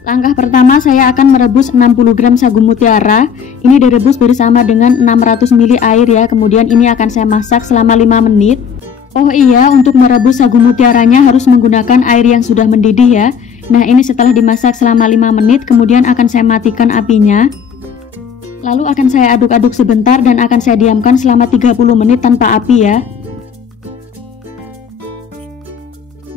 Langkah pertama saya akan merebus 60 gram sagu mutiara. Ini direbus bersama dengan 600 ml air ya. Kemudian ini akan saya masak selama 5 menit. Oh iya, untuk merebus sagu mutiaranya harus menggunakan air yang sudah mendidih ya. Nah, ini setelah dimasak selama 5 menit, kemudian akan saya matikan apinya. Lalu akan saya aduk-aduk sebentar dan akan saya diamkan selama 30 menit tanpa api ya.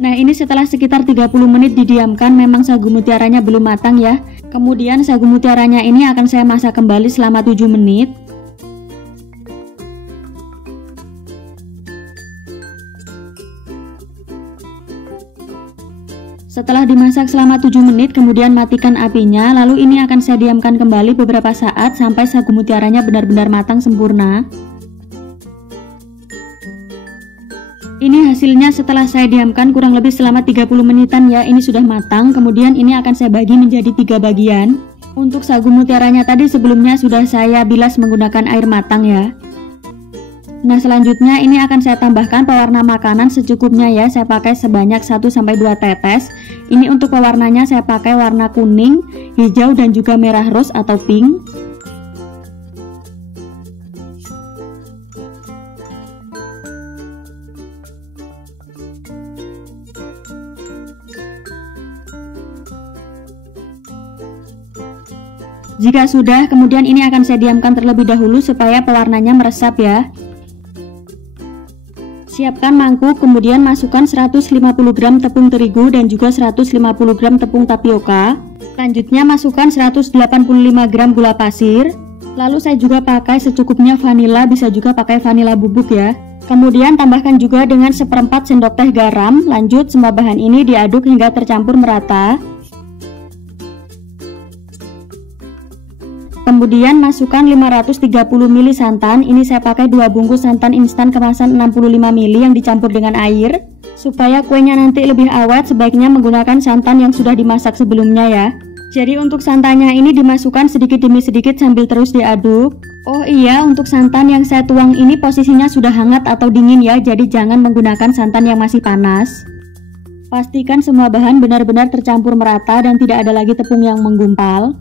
Nah, ini setelah sekitar 30 menit didiamkan, memang sagu mutiaranya belum matang ya. Kemudian sagu mutiaranya ini akan saya masak kembali selama 7 menit. Setelah dimasak selama 7 menit, kemudian matikan apinya. Lalu ini akan saya diamkan kembali beberapa saat sampai sagu mutiaranya benar-benar matang sempurna. Ini hasilnya setelah saya diamkan kurang lebih selama 30 menitan ya. Ini sudah matang. Kemudian ini akan saya bagi menjadi 3 bagian. Untuk sagu mutiaranya tadi sebelumnya sudah saya bilas menggunakan air matang ya. Nah, selanjutnya ini akan saya tambahkan pewarna makanan secukupnya ya. Saya pakai sebanyak 1-2 tetes. Ini untuk pewarnanya saya pakai warna kuning, hijau dan juga merah rose atau pink. Jika sudah, kemudian ini akan saya diamkan terlebih dahulu supaya pewarnanya meresap ya. Siapkan mangkuk, kemudian masukkan 150 gram tepung terigu dan juga 150 gram tepung tapioka. Selanjutnya masukkan 185 gram gula pasir. Lalu saya juga pakai secukupnya vanila, bisa juga pakai vanila bubuk ya. Kemudian tambahkan juga dengan 1/4 sendok teh garam. Lanjut, semua bahan ini diaduk hingga tercampur merata. Kemudian masukkan 530 ml santan. Ini saya pakai 2 bungkus santan instan kemasan 65 ml yang dicampur dengan air. Supaya kuenya nanti lebih awet, sebaiknya menggunakan santan yang sudah dimasak sebelumnya ya. Jadi untuk santannya ini dimasukkan sedikit demi sedikit sambil terus diaduk. Oh iya, untuk santan yang saya tuang ini posisinya sudah hangat atau dingin ya. Jadi jangan menggunakan santan yang masih panas. Pastikan semua bahan benar-benar tercampur merata dan tidak ada lagi tepung yang menggumpal.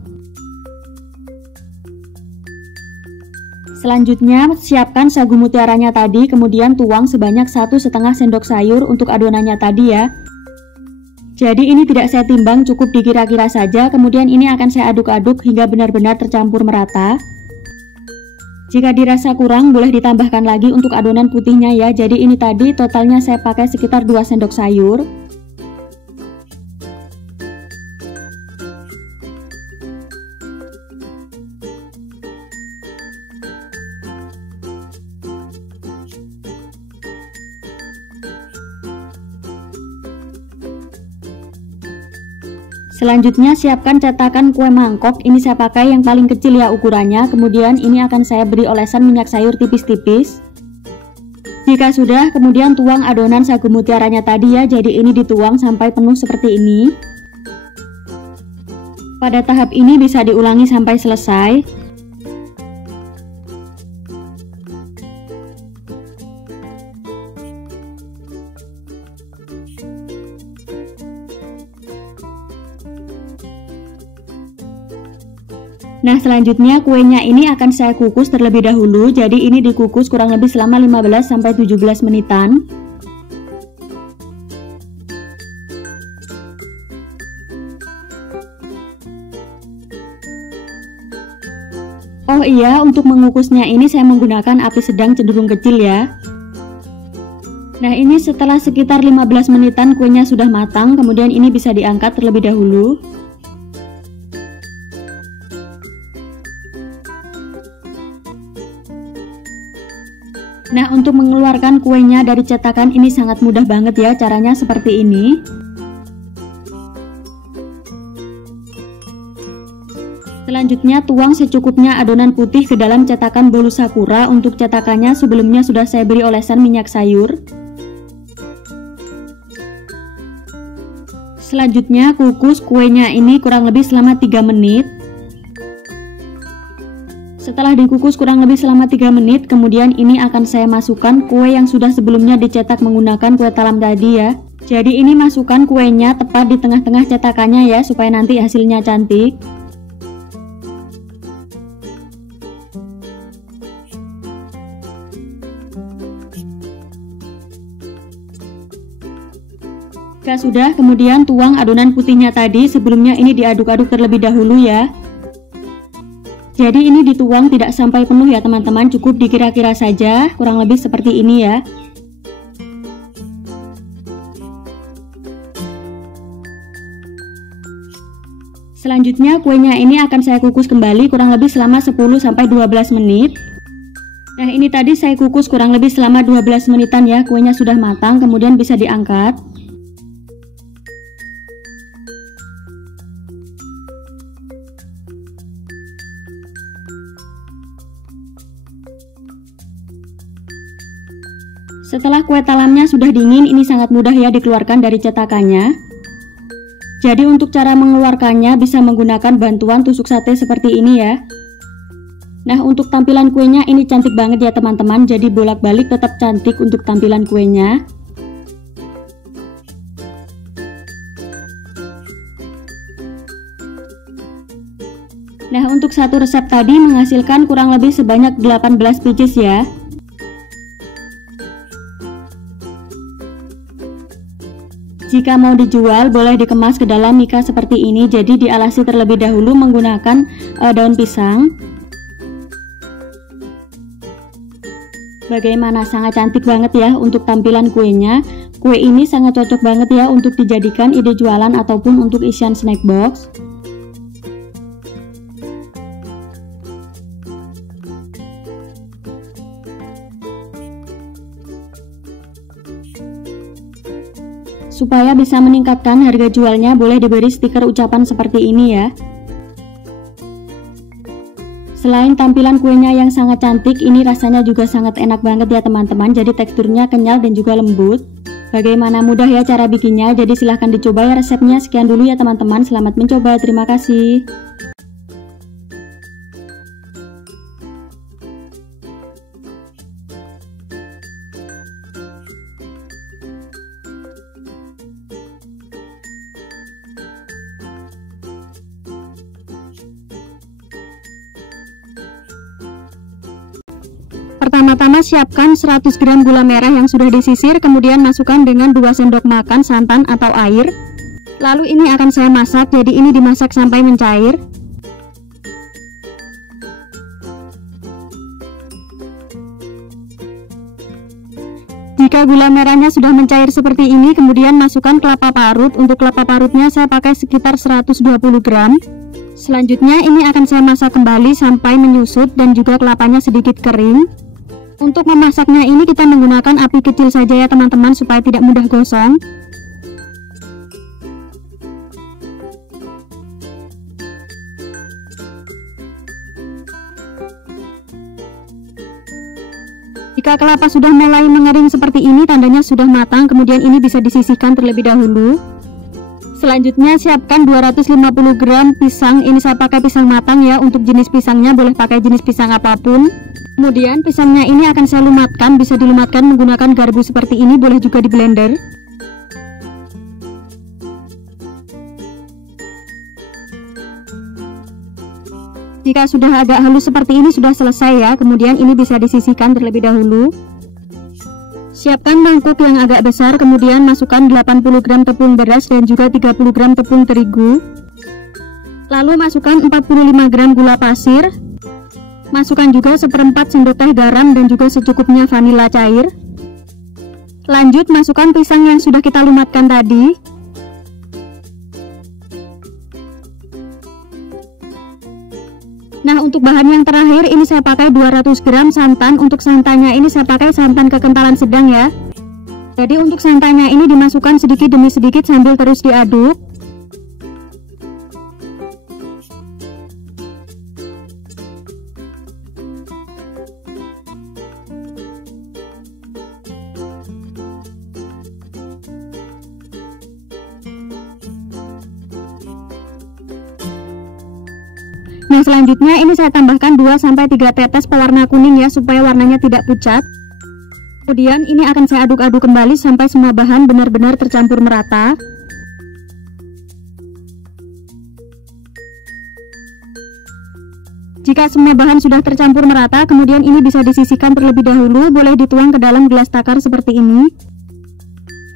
Selanjutnya, siapkan sagu mutiaranya tadi, kemudian tuang sebanyak 1,5 sendok sayur untuk adonannya tadi ya. Jadi ini tidak saya timbang, cukup dikira-kira saja. Kemudian ini akan saya aduk-aduk hingga benar-benar tercampur merata. Jika dirasa kurang, boleh ditambahkan lagi untuk adonan putihnya ya. Jadi ini tadi totalnya saya pakai sekitar 2 sendok sayur. Selanjutnya siapkan cetakan kue mangkok. Ini saya pakai yang paling kecil ya ukurannya. Kemudian ini akan saya beri olesan minyak sayur tipis-tipis. Jika sudah, kemudian tuang adonan sagu mutiaranya tadi ya. Jadi ini dituang sampai penuh seperti ini. Pada tahap ini bisa diulangi sampai selesai. Nah, selanjutnya kuenya ini akan saya kukus terlebih dahulu. Jadi ini dikukus kurang lebih selama 15-17 menitan. Oh iya, untuk mengukusnya ini saya menggunakan api sedang cenderung kecil ya. Nah, ini setelah sekitar 15 menitan kuenya sudah matang. Kemudian ini bisa diangkat terlebih dahulu. Nah, untuk mengeluarkan kuenya dari cetakan ini sangat mudah banget ya, caranya seperti ini. Selanjutnya tuang secukupnya adonan putih ke dalam cetakan bolu sakura. Untuk cetakannya sebelumnya sudah saya beri olesan minyak sayur. Selanjutnya kukus kuenya ini kurang lebih selama 3 menit. Setelah dikukus kurang lebih selama 3 menit, kemudian ini akan saya masukkan kue yang sudah sebelumnya dicetak menggunakan kue talam tadi ya. Jadi ini masukkan kuenya tepat di tengah-tengah cetakannya ya, supaya nanti hasilnya cantik. Jika sudah, kemudian tuang adonan putihnya tadi. Sebelumnya ini diaduk-aduk terlebih dahulu ya. Jadi ini dituang tidak sampai penuh ya teman-teman, cukup dikira-kira saja, kurang lebih seperti ini ya. Selanjutnya kuenya ini akan saya kukus kembali kurang lebih selama 10-12 menit. Nah ini tadi saya kukus kurang lebih selama 12 menitan ya, kuenya sudah matang, kemudian bisa diangkat. Setelah kue talamnya sudah dingin, ini sangat mudah ya dikeluarkan dari cetakannya. Jadi untuk cara mengeluarkannya bisa menggunakan bantuan tusuk sate seperti ini ya. Nah untuk tampilan kuenya ini cantik banget ya teman-teman, jadi bolak-balik tetap cantik untuk tampilan kuenya. Nah untuk satu resep tadi menghasilkan kurang lebih sebanyak 18 pieces ya. Jika mau dijual boleh dikemas ke dalam mika seperti ini, jadi dialasi terlebih dahulu menggunakan daun pisang. Bagaimana, sangat cantik banget ya untuk tampilan kuenya. Kue ini sangat cocok banget ya untuk dijadikan ide jualan ataupun untuk isian snack box. Supaya bisa meningkatkan harga jualnya, boleh diberi stiker ucapan seperti ini ya. Selain tampilan kuenya yang sangat cantik, ini rasanya juga sangat enak banget ya teman-teman. Jadi teksturnya kenyal dan juga lembut. Bagaimana, mudah ya cara bikinnya, jadi silahkan dicoba ya resepnya. Sekian dulu ya teman-teman, selamat mencoba, terima kasih. Pertama-tama siapkan 100 gram gula merah yang sudah disisir, kemudian masukkan dengan 2 sendok makan santan atau air. Lalu ini akan saya masak, jadi ini dimasak sampai mencair. Jika gula merahnya sudah mencair seperti ini, kemudian masukkan kelapa parut. Untuk kelapa parutnya saya pakai sekitar 120 gram. Selanjutnya ini akan saya masak kembali sampai menyusut dan juga kelapanya sedikit kering. Untuk memasaknya ini kita menggunakan api kecil saja ya teman-teman, supaya tidak mudah gosong. Jika kelapa sudah mulai mengering seperti ini, tandanya sudah matang, kemudian ini bisa disisihkan terlebih dahulu. Selanjutnya siapkan 250 gram pisang, ini saya pakai pisang matang ya. Untuk jenis pisangnya boleh pakai jenis pisang apapun. Kemudian pisangnya ini akan saya lumatkan, bisa dilumatkan menggunakan garpu seperti ini, boleh juga di blender. Jika sudah agak halus seperti ini sudah selesai ya, kemudian ini bisa disisihkan terlebih dahulu. Siapkan mangkuk yang agak besar, kemudian masukkan 80 gram tepung beras dan juga 30 gram tepung terigu. Lalu masukkan 45 gram gula pasir. Masukkan juga seperempat sendok teh garam dan juga secukupnya vanila cair. Lanjut masukkan pisang yang sudah kita lumatkan tadi. Nah untuk bahan yang terakhir ini saya pakai 200 gram santan. Untuk santannya ini saya pakai santan kekentalan sedang ya. Jadi untuk santannya ini dimasukkan sedikit demi sedikit sambil terus diaduk. Nah selanjutnya ini saya tambahkan 2-3 tetes pewarna kuning ya, supaya warnanya tidak pucat. Kemudian ini akan saya aduk-aduk kembali sampai semua bahan benar-benar tercampur merata. Jika semua bahan sudah tercampur merata, kemudian ini bisa disisihkan terlebih dahulu, boleh dituang ke dalam gelas takar seperti ini.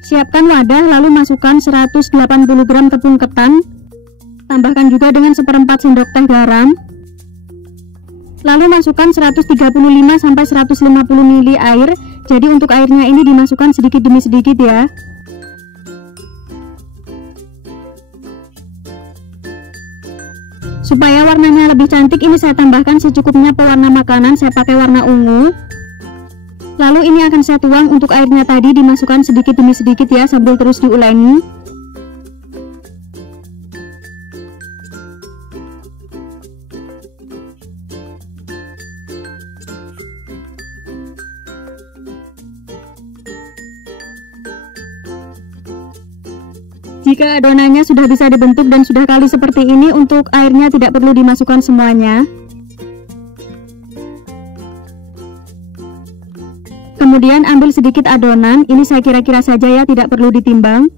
Siapkan wadah, lalu masukkan 180 gram tepung ketan. Tambahkan juga dengan 1/4 sendok teh garam. Lalu masukkan 135-150 ml air. Jadi untuk airnya ini dimasukkan sedikit demi sedikit ya. Supaya warnanya lebih cantik, ini saya tambahkan secukupnya pewarna makanan, saya pakai warna ungu. Lalu ini akan saya tuang, untuk airnya tadi dimasukkan sedikit demi sedikit ya, sambil terus diulangi. Jika adonannya sudah bisa dibentuk dan sudah kali seperti ini, untuk airnya tidak perlu dimasukkan semuanya. Kemudian ambil sedikit adonan, ini saya kira-kira saja ya, tidak perlu ditimbang.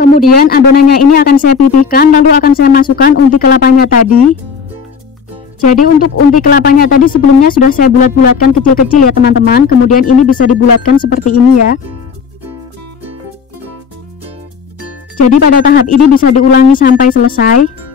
Kemudian adonannya ini akan saya pipihkan, lalu akan saya masukkan unti kelapanya tadi. Jadi untuk unti kelapanya tadi sebelumnya sudah saya bulat-bulatkan kecil-kecil ya teman-teman. Kemudian ini bisa dibulatkan seperti ini ya. Jadi pada tahap ini bisa diulangi sampai selesai.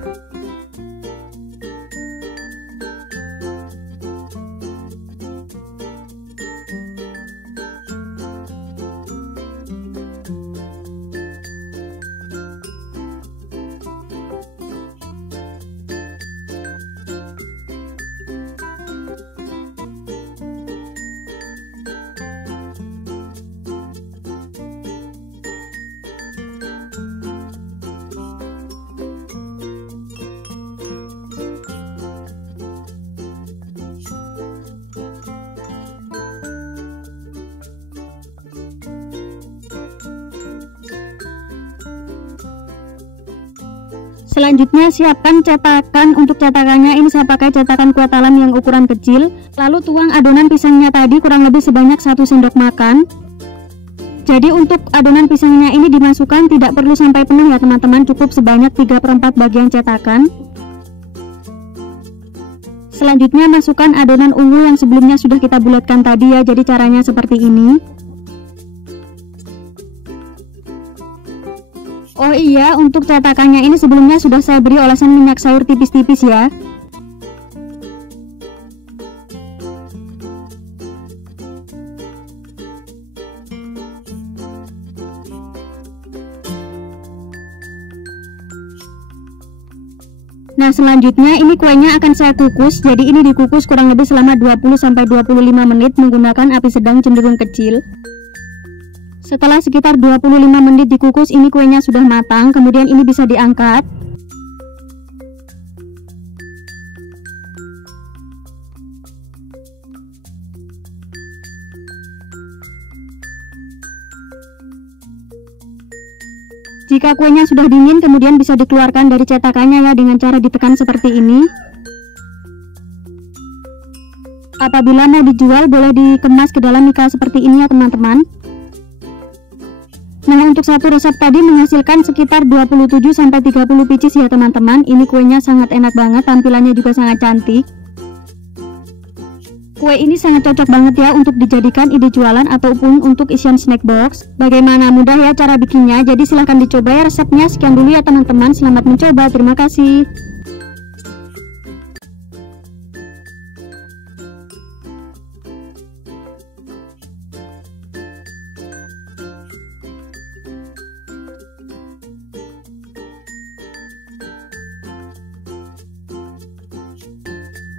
Selanjutnya siapkan cetakan. Untuk cetakannya ini saya pakai cetakan kue talam yang ukuran kecil. Lalu tuang adonan pisangnya tadi kurang lebih sebanyak 1 sendok makan. Jadi untuk adonan pisangnya ini dimasukkan tidak perlu sampai penuh ya teman-teman, cukup sebanyak 3/4 bagian cetakan. Selanjutnya masukkan adonan ungu yang sebelumnya sudah kita bulatkan tadi ya, jadi caranya seperti ini. Oh iya, untuk cetakannya ini sebelumnya sudah saya beri olesan minyak sayur tipis-tipis ya. Nah selanjutnya ini kuenya akan saya kukus. Jadi ini dikukus kurang lebih selama 20-25 menit menggunakan api sedang cenderung kecil. Setelah sekitar 25 menit dikukus, ini kuenya sudah matang. Kemudian ini bisa diangkat. Jika kuenya sudah dingin, kemudian bisa dikeluarkan dari cetakannya ya, dengan cara ditekan seperti ini. Apabila mau dijual, boleh dikemas ke dalam mika seperti ini ya teman-teman. Nah untuk satu resep tadi menghasilkan sekitar 27-30 pieces ya teman-teman. Ini kuenya sangat enak banget, tampilannya juga sangat cantik. Kue ini sangat cocok banget ya untuk dijadikan ide jualan ataupun untuk isian snack box. Bagaimana, mudah ya cara bikinnya, jadi silahkan dicoba ya resepnya. Sekian dulu ya teman-teman, selamat mencoba, terima kasih.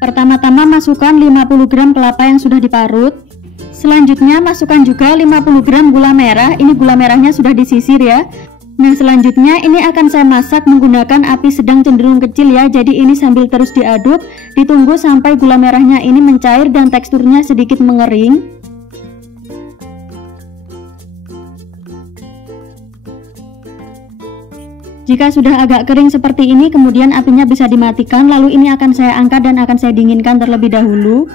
Pertama-tama masukkan 50 gram kelapa yang sudah diparut. Selanjutnya masukkan juga 50 gram gula merah. Ini gula merahnya sudah disisir ya. Nah selanjutnya ini akan saya masak menggunakan api sedang cenderung kecil ya. Jadi ini sambil terus diaduk, ditunggu sampai gula merahnya ini mencair dan teksturnya sedikit mengering. Jika sudah agak kering seperti ini, kemudian apinya bisa dimatikan. Lalu ini akan saya angkat dan akan saya dinginkan terlebih dahulu.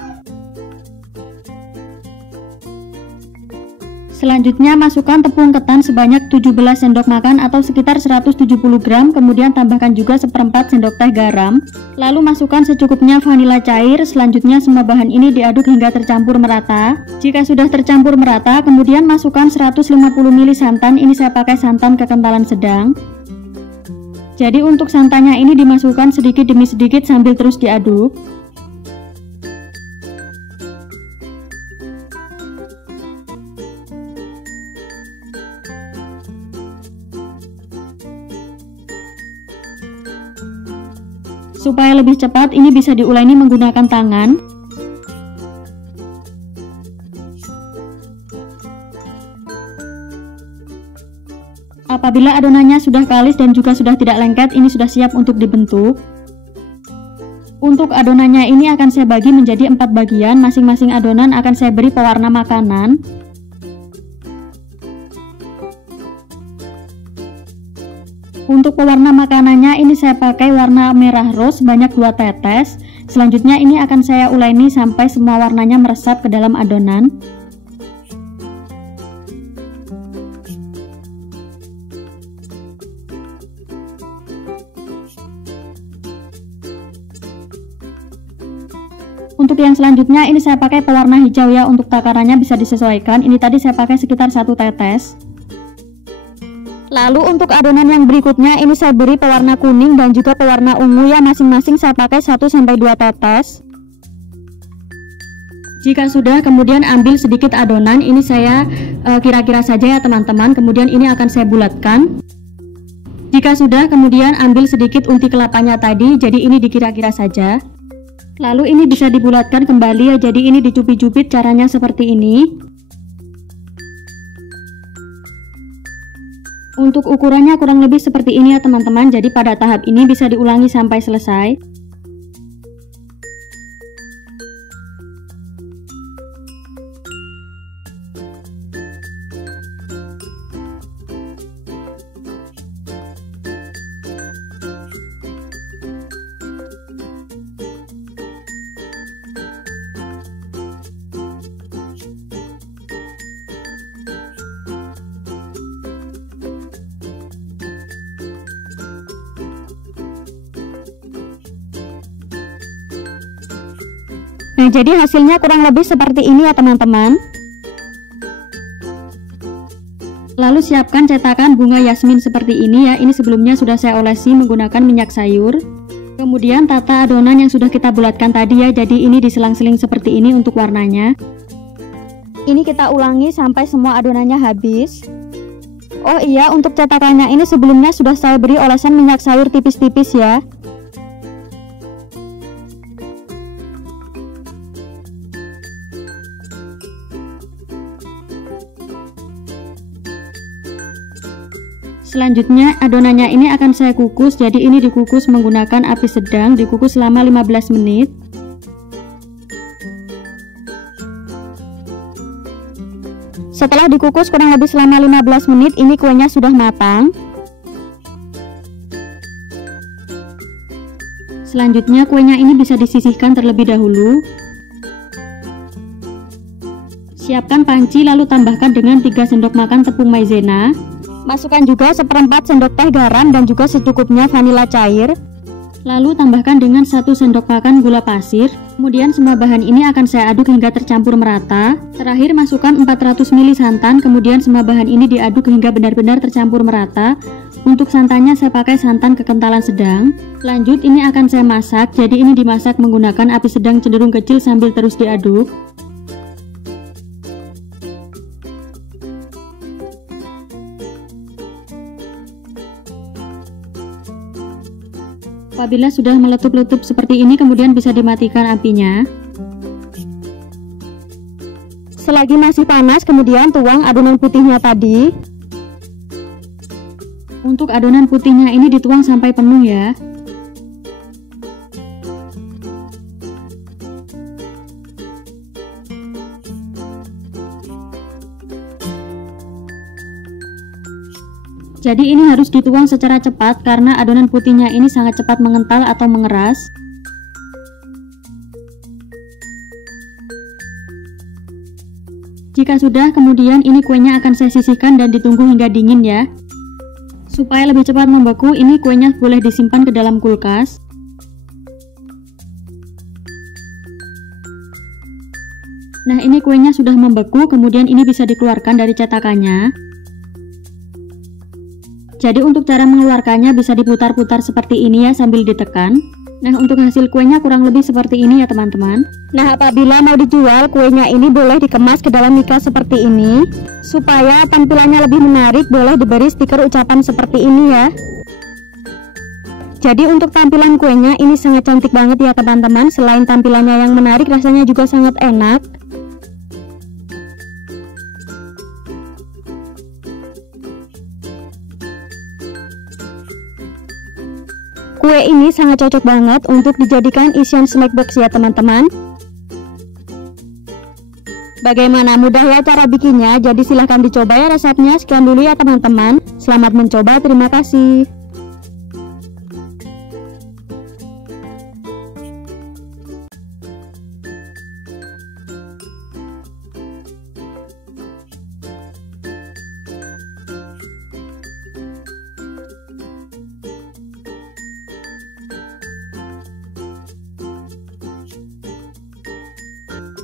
Selanjutnya masukkan tepung ketan sebanyak 17 sendok makan atau sekitar 170 gram, kemudian tambahkan juga seperempat sendok teh garam. Lalu masukkan secukupnya vanila cair. Selanjutnya semua bahan ini diaduk hingga tercampur merata. Jika sudah tercampur merata, kemudian masukkan 150 ml santan. Ini saya pakai santan kekentalan sedang. Jadi untuk santannya ini dimasukkan sedikit demi sedikit sambil terus diaduk. Supaya lebih cepat, ini bisa diuleni menggunakan tangan. Apabila adonannya sudah kalis dan juga sudah tidak lengket, ini sudah siap untuk dibentuk. Untuk adonannya ini akan saya bagi menjadi 4 bagian, masing-masing adonan akan saya beri pewarna makanan. Untuk pewarna makanannya ini saya pakai warna merah rose sebanyak 2 tetes. Selanjutnya ini akan saya uleni sampai semua warnanya meresap ke dalam adonan. Untuk yang selanjutnya ini saya pakai pewarna hijau ya, untuk takarannya bisa disesuaikan. Ini tadi saya pakai sekitar 1 tetes. Lalu untuk adonan yang berikutnya ini saya beri pewarna kuning dan juga pewarna ungu ya, masing-masing saya pakai 1-2 tetes. Jika sudah, kemudian ambil sedikit adonan, ini saya kira-kira saja ya teman-teman, kemudian ini akan saya bulatkan. Jika sudah, kemudian ambil sedikit unti kelapanya tadi, jadi ini dikira-kira saja. Lalu ini bisa dibulatkan kembali ya, jadi ini dicubit-cubit, caranya seperti ini. Untuk ukurannya kurang lebih seperti ini ya teman-teman, jadi pada tahap ini bisa diulangi sampai selesai. Nah, jadi hasilnya kurang lebih seperti ini ya teman-teman. Lalu siapkan cetakan bunga yasmin seperti ini ya. Ini sebelumnya sudah saya olesi menggunakan minyak sayur. Kemudian tata adonan yang sudah kita bulatkan tadi ya. Jadi ini diselang-seling seperti ini untuk warnanya. Ini kita ulangi sampai semua adonannya habis. Oh iya, untuk cetakannya ini sebelumnya sudah saya beri olesan minyak sayur tipis-tipis ya. Selanjutnya adonannya ini akan saya kukus, jadi ini dikukus menggunakan api sedang, dikukus selama 15 menit. Setelah dikukus kurang lebih selama 15 menit, ini kuenya sudah matang. Selanjutnya kuenya ini bisa disisihkan terlebih dahulu. Siapkan panci lalu tambahkan dengan 3 sendok makan tepung maizena. Masukkan juga seperempat sendok teh garam dan juga secukupnya vanila cair. Lalu tambahkan dengan 1 sendok makan gula pasir. Kemudian semua bahan ini akan saya aduk hingga tercampur merata. Terakhir masukkan 400 ml santan. Kemudian semua bahan ini diaduk hingga benar-benar tercampur merata. Untuk santannya saya pakai santan kekentalan sedang. Lanjut ini akan saya masak. Jadi ini dimasak menggunakan api sedang cenderung kecil sambil terus diaduk. Apabila sudah meletup-letup seperti ini, kemudian bisa dimatikan apinya. Selagi masih panas, kemudian tuang adonan putihnya tadi. Untuk adonan putihnya ini dituang sampai penuh ya. Jadi ini harus dituang secara cepat karena adonan putihnya ini sangat cepat mengental atau mengeras. Jika Jika sudah, kemudian ini kuenya akan saya sisihkan dan ditunggu hingga dingin ya. Supaya lebih cepat membeku, ini kuenya boleh disimpan ke dalam kulkas. Nah, ini kuenya sudah membeku, kemudian ini bisa dikeluarkan dari cetakannya. Jadi untuk cara mengeluarkannya bisa diputar-putar seperti ini ya sambil ditekan. Nah, untuk hasil kuenya kurang lebih seperti ini ya teman-teman. Nah, apabila mau dijual, kuenya ini boleh dikemas ke dalam mika seperti ini. Supaya tampilannya lebih menarik, boleh diberi stiker ucapan seperti ini ya. Jadi untuk tampilan kuenya ini sangat cantik banget ya teman-teman. Selain tampilannya yang menarik, rasanya juga sangat enak. Kue ini sangat cocok banget untuk dijadikan isian snack box ya teman-teman. Bagaimana, mudah ya cara bikinnya? Jadi silahkan dicoba ya resepnya. Sekian dulu ya teman-teman. Selamat mencoba, terima kasih.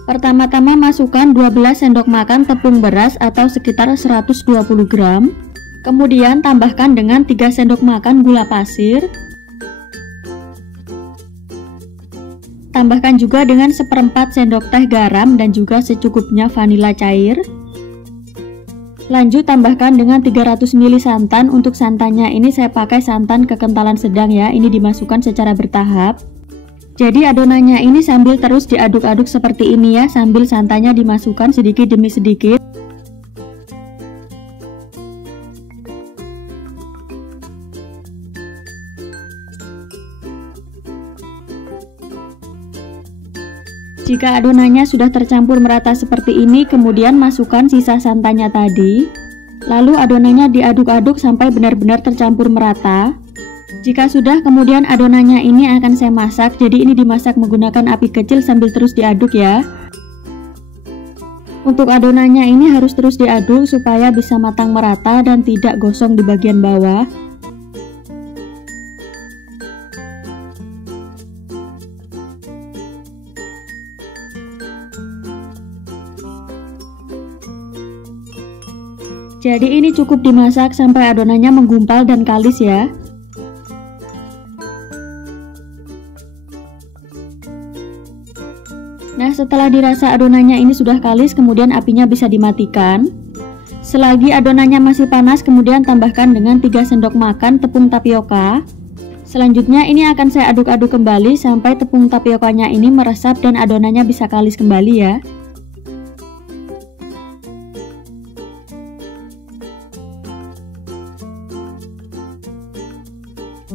Pertama-tama masukkan 12 sendok makan tepung beras atau sekitar 120 gram. Kemudian tambahkan dengan 3 sendok makan gula pasir. Tambahkan juga dengan 1/4 sendok teh garam dan juga secukupnya vanila cair. Lanjut tambahkan dengan 300 ml santan. Untuk santannya ini saya pakai santan kekentalan sedang ya. Ini dimasukkan secara bertahap. Jadi adonannya ini sambil terus diaduk-aduk seperti ini ya, sambil santannya dimasukkan sedikit demi sedikit. Jika adonannya sudah tercampur merata seperti ini, kemudian masukkan sisa santannya tadi. Lalu adonannya diaduk-aduk sampai benar-benar tercampur merata. Jika sudah, kemudian adonannya ini akan saya masak. Jadi ini dimasak menggunakan api kecil sambil terus diaduk ya. Untuk adonannya ini harus terus diaduk supaya bisa matang merata dan tidak gosong di bagian bawah. Jadi ini cukup dimasak sampai adonannya menggumpal dan kalis ya. Nah, setelah dirasa adonannya ini sudah kalis, kemudian apinya bisa dimatikan. Selagi adonannya masih panas, kemudian tambahkan dengan 3 sendok makan tepung tapioka. Selanjutnya ini akan saya aduk-aduk kembali sampai tepung tapiokanya ini meresap dan adonannya bisa kalis kembali ya.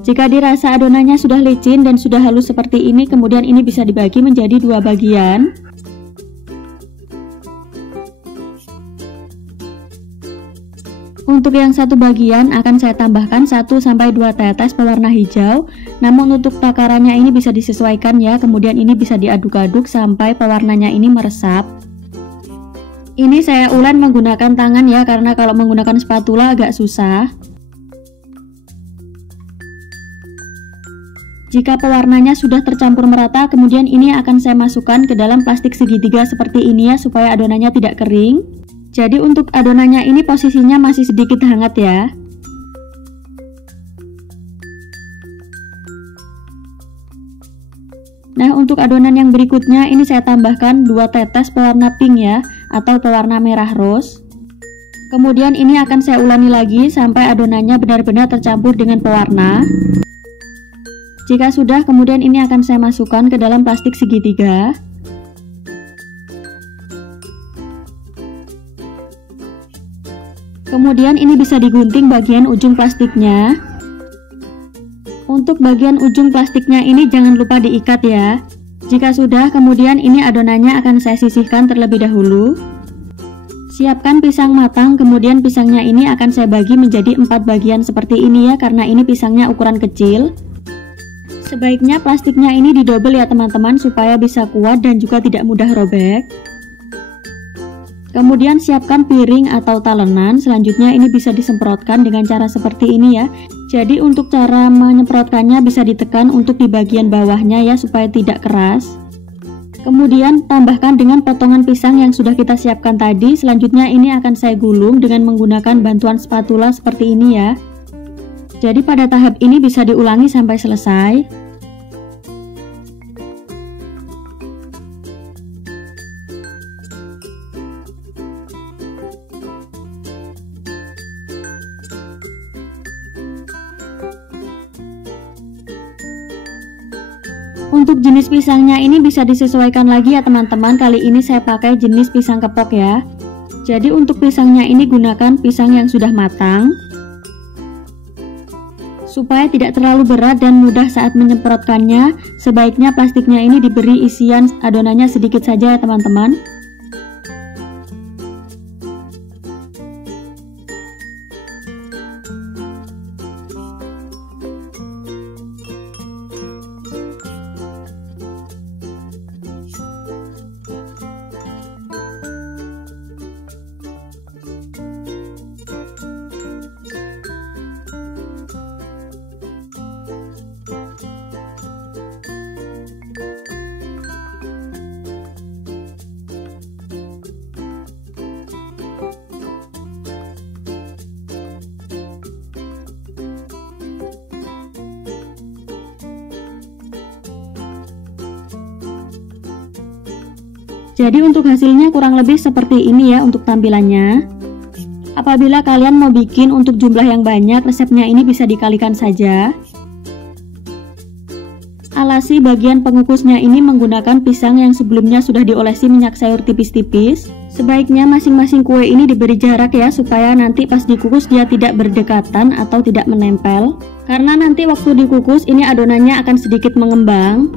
Jika dirasa adonannya sudah licin dan sudah halus seperti ini, kemudian ini bisa dibagi menjadi 2 bagian. Untuk yang satu bagian akan saya tambahkan 1-2 tetes pewarna hijau. Namun untuk takarannya ini bisa disesuaikan ya. Kemudian ini bisa diaduk-aduk sampai pewarnanya ini meresap. Ini saya ulen menggunakan tangan ya, karena kalau menggunakan spatula agak susah. Jika pewarnanya sudah tercampur merata, kemudian ini akan saya masukkan ke dalam plastik segitiga seperti ini ya, supaya adonannya tidak kering. Jadi untuk adonannya ini posisinya masih sedikit hangat ya. Nah, untuk adonan yang berikutnya ini saya tambahkan 2 tetes pewarna pink ya, atau pewarna merah rose. Kemudian ini akan saya ulangi lagi sampai adonannya benar-benar tercampur dengan pewarna. Jika sudah, kemudian ini akan saya masukkan ke dalam plastik segitiga. Kemudian ini bisa digunting bagian ujung plastiknya. Untuk bagian ujung plastiknya ini jangan lupa diikat ya. Jika sudah, kemudian ini adonannya akan saya sisihkan terlebih dahulu. Siapkan pisang matang, kemudian pisangnya ini akan saya bagi menjadi 4 bagian seperti ini ya, karena ini pisangnya ukuran kecil. Sebaiknya plastiknya ini didobel ya teman-teman, supaya bisa kuat dan juga tidak mudah robek. Kemudian siapkan piring atau talenan. Selanjutnya ini bisa disemprotkan dengan cara seperti ini ya. Jadi untuk cara menyemprotkannya bisa ditekan untuk di bagian bawahnya ya, supaya tidak keras. Kemudian tambahkan dengan potongan pisang yang sudah kita siapkan tadi. Selanjutnya ini akan saya gulung dengan menggunakan bantuan spatula seperti ini ya. Jadi pada tahap ini bisa diulangi sampai selesai. Untuk jenis pisangnya ini bisa disesuaikan lagi ya teman-teman. Kali ini saya pakai jenis pisang kepok ya. Jadi untuk pisangnya ini gunakan pisang yang sudah matang, supaya tidak terlalu berat dan mudah saat menyemprotkannya. Sebaiknya plastiknya ini diberi isian adonannya sedikit saja ya teman-teman. Jadi untuk hasilnya kurang lebih seperti ini ya untuk tampilannya. Apabila kalian mau bikin untuk jumlah yang banyak, resepnya ini bisa dikalikan saja. Alasi bagian pengukusnya ini menggunakan pisang yang sebelumnya sudah diolesi minyak sayur tipis-tipis. Sebaiknya masing-masing kue ini diberi jarak ya, supaya nanti pas dikukus dia tidak berdekatan atau tidak menempel. Karena nanti waktu dikukus ini adonannya akan sedikit mengembang.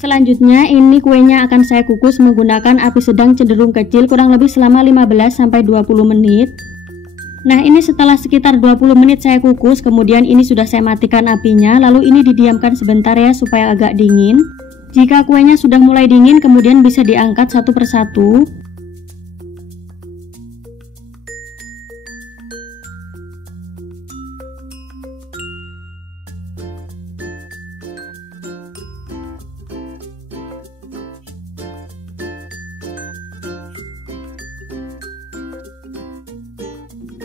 Selanjutnya ini kuenya akan saya kukus menggunakan api sedang cenderung kecil kurang lebih selama 15-20 menit. Nah ini setelah sekitar 20 menit saya kukus, kemudian ini sudah saya matikan apinya. Lalu ini didiamkan sebentar ya supaya agak dingin. Jika kuenya sudah mulai dingin, kemudian bisa diangkat satu persatu.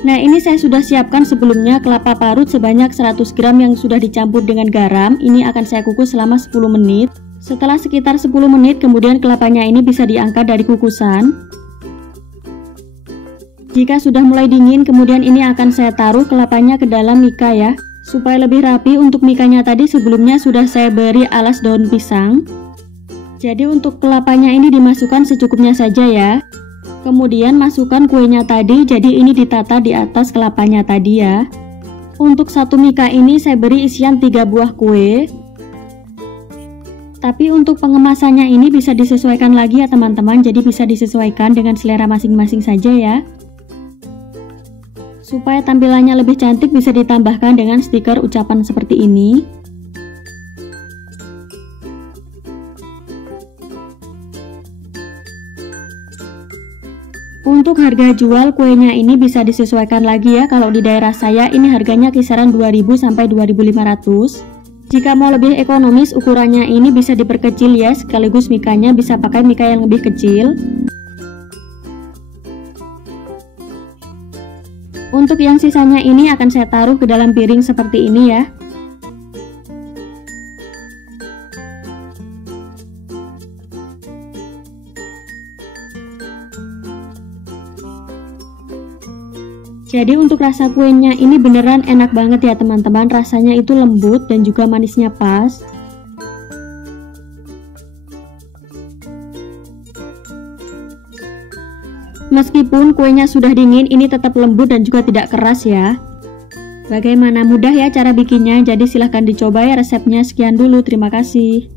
Nah ini saya sudah siapkan sebelumnya kelapa parut sebanyak 100 gram yang sudah dicampur dengan garam. Ini akan saya kukus selama 10 menit. Setelah sekitar 10 menit kemudian kelapanya ini bisa diangkat dari kukusan. Jika sudah mulai dingin, kemudian ini akan saya taruh kelapanya ke dalam mika ya. Supaya lebih rapi, untuk mikanya tadi sebelumnya sudah saya beri alas daun pisang. Jadi untuk kelapanya ini dimasukkan secukupnya saja ya. Kemudian masukkan kuenya tadi, jadi ini ditata di atas kelapanya tadi ya. Untuk satu mika ini saya beri isian 3 buah kue. Tapi untuk pengemasannya ini bisa disesuaikan lagi ya teman-teman, jadi bisa disesuaikan dengan selera masing-masing saja ya. Supaya tampilannya lebih cantik bisa ditambahkan dengan stiker ucapan seperti ini. Untuk harga jual kuenya ini bisa disesuaikan lagi ya. Kalau di daerah saya ini harganya kisaran 2000 sampai 2500. Jika mau lebih ekonomis, ukurannya ini bisa diperkecil ya, sekaligus mikanya bisa pakai mika yang lebih kecil. Untuk yang sisanya ini akan saya taruh ke dalam piring seperti ini ya. Jadi untuk rasa kuenya ini beneran enak banget ya teman-teman. Rasanya itu lembut dan juga manisnya pas. Meskipun kuenya sudah dingin, ini tetap lembut dan juga tidak keras ya. Bagaimana, mudah ya cara bikinnya? Jadi silahkan dicoba ya resepnya. Sekian dulu, terima kasih.